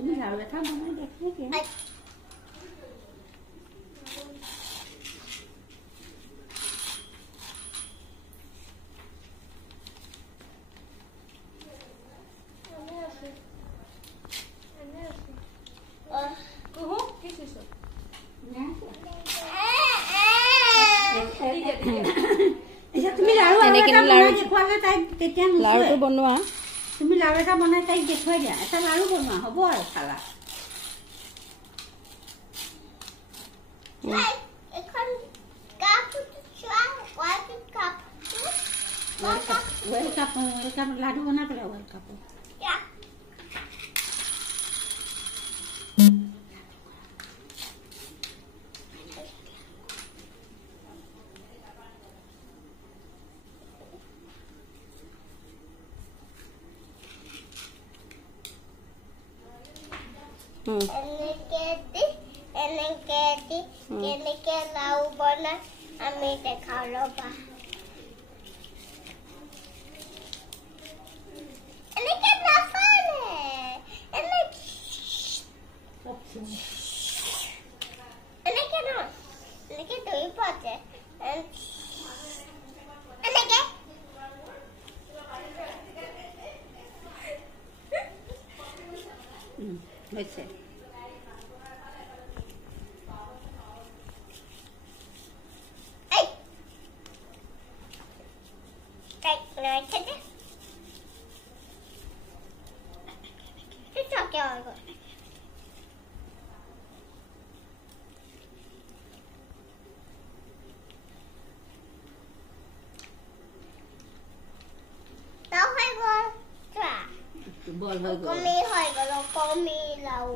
তুমি লাড়ু এটা বনাই দেখি কি তুমি লাড়ুটো বনোৱা তুমি লাড়ু এটা বনাই তাইক দেখুৱাই দিয়া এটা লাড়ু বনোৱা হ'ব আৰু খালা এখন কাপ চোৱা ওয়েলকাম লাডু বনা পেলা ওয়েলকাম এনেকে লাউ বনা আমি দেখাও ৰবা এনেকে নাফালে এনেকে না এনেকে দুই পাতে এনেকে হয়েছে বল হৈ গ'ল কমি হৈ গ'ল কমি লাউ